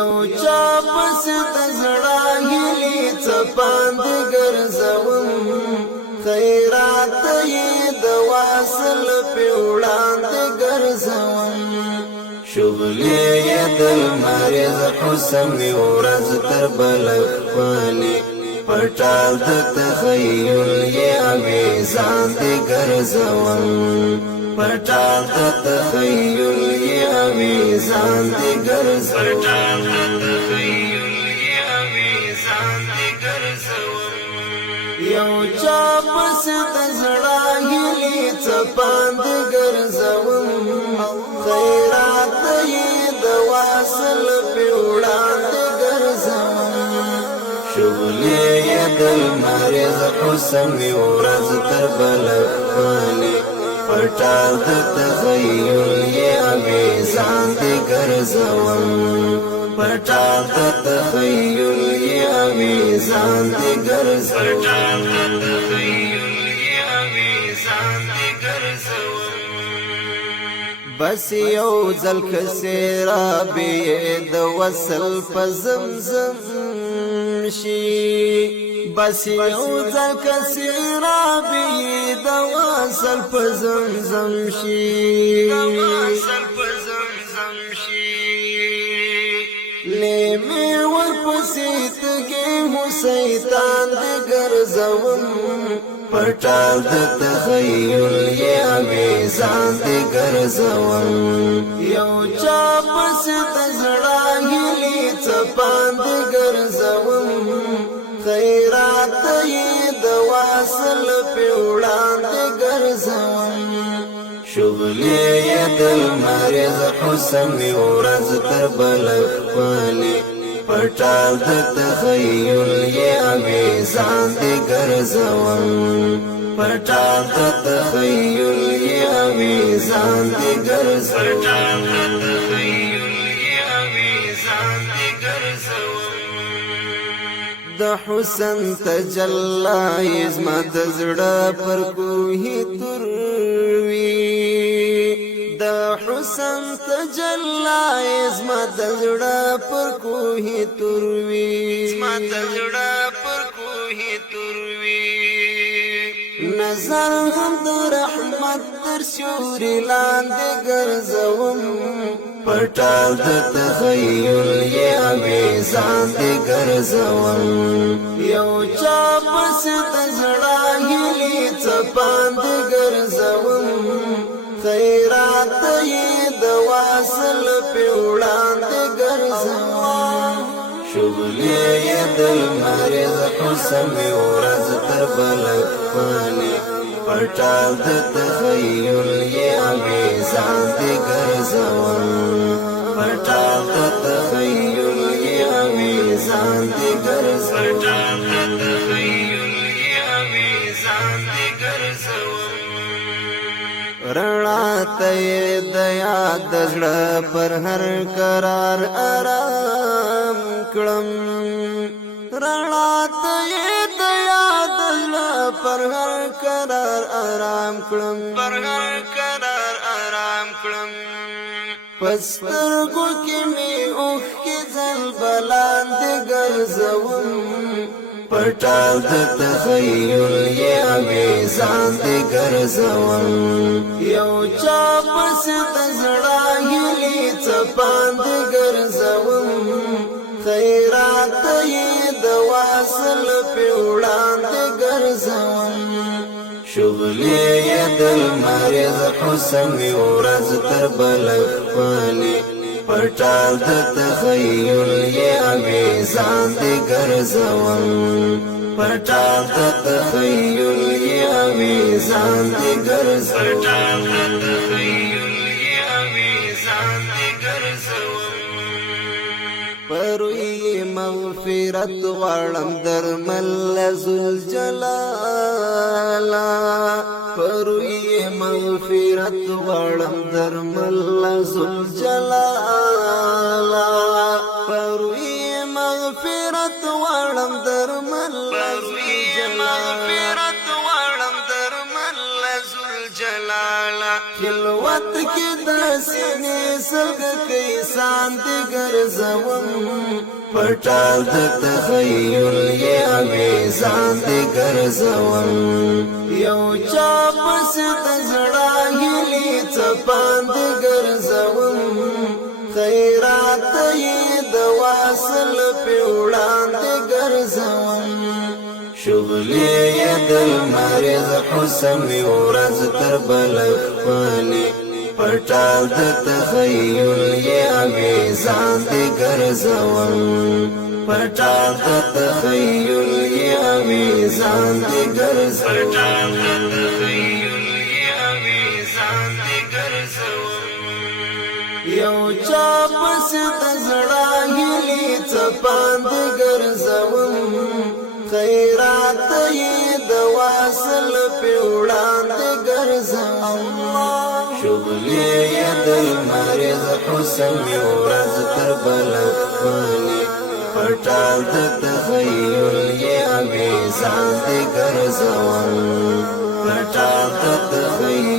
یو چا پس د زړه هیلې څپاند ګرځوم خیرات یې د واصل په وړاندې ګرځوم شغلې یې د لمریز حسن مې ورځ تر بله ښکلي پټال د تخیل یې امیزان دې ګرځوم پټال د تخیل یې امیزان دې ګرځوم یو چا پس د زړه هیلې څپاند ګرځوم خیرات یې د واصل په وړاندې ګرځوم شغلې یې د لمریز حسن مې ورځ تر بله ښکلي پټال د تخیل یې امیزان دې ګرځوم پټال د تخیل یې امیزان دې ګرځوم بس یو ځل کسې رابې د وصل په زمزم شي بس یو ځل کسې رابې د وصل په زمزم شي لیمې ورپسې تږې مو شیطان دې ګرځوم پټال د تخیل یې امیزان دې ګرځوم یو چا پس د زړه هیلې څپاند ګرځوم خیرات یې د واصل په وړاندې ګرځوم شغلې یې د لمریز حسن مې ورځ تر بله ښکلي پټال د تخیل یې امیزان دې ګرځوم پټال د تخیل یې امیزان دې ګرځوم د حسن تجلی زما د زړه پر کوهي تروي د حسن تجلی زما د زړه پر کوهي تروي نظر هم د رحمت تر سیوري لاندې ګرځوم پټال د تخیل یې امیزان دې ګرځوم یو چا پس د زړه هیلې څپاند ګرځوم خیرات یې د واصل په وړاندې ګرځوم شغلې یې د لمریز حسن مې ورځ تر بله ښکلي پټال د تخیل یې امیزان دې ګرځوم پټال د تخیل یې امیزان دې ګرځوم رڼا ته یې د یاد د زړه پر هر قرار آرام کړم رڼا ته یې د یاد د زړه پر هر قرار آرام کړم پسترګو کې مې اوښکې ځل بلاندې ګرځوم پټال د تخیل یې امیزان دې ګرځوم یو چا پس د زړه هیلې څپاند ګرځوم خیرات یې د واصل په وړاندې ګرځوم شغلې یې د لمریز حسن مې ورځ تر بله ښکلي پټال د تخیل یې امیزان دې ګرځوم پټال د تخیل یې امیزان دې ګرځوم پروي مغفرت غواړم درمل ذوالجلال پروي مغفرت غواړم درمل ذوالجلال پروي مغفرت غواړم درمل ذوالجلال خلوت کی د سینې سلګ کې ساند ګرځوم پټال د تخیل یې امیزان دې ګرځوم یو چا پس د زړه هیلې څپاند ګرځوم خیرات یې د واصل په وړاندې ګرځوم شغلې یې د المریض حسن ورځ تر بل خپلې پټال د تخیل یې امیزان دې ګرځوم پټال د تخیل یې امیزان دې ګرځوم یو چا پس د زړه هیلې څپاند ګرځوم خیرات یې د واصل په وړاندې ګرځوم شغلې یې د المریض حسن ورځ تر بل خپلې پټال د تخیل یې امیزان دې ګرځوم پټال د تخیل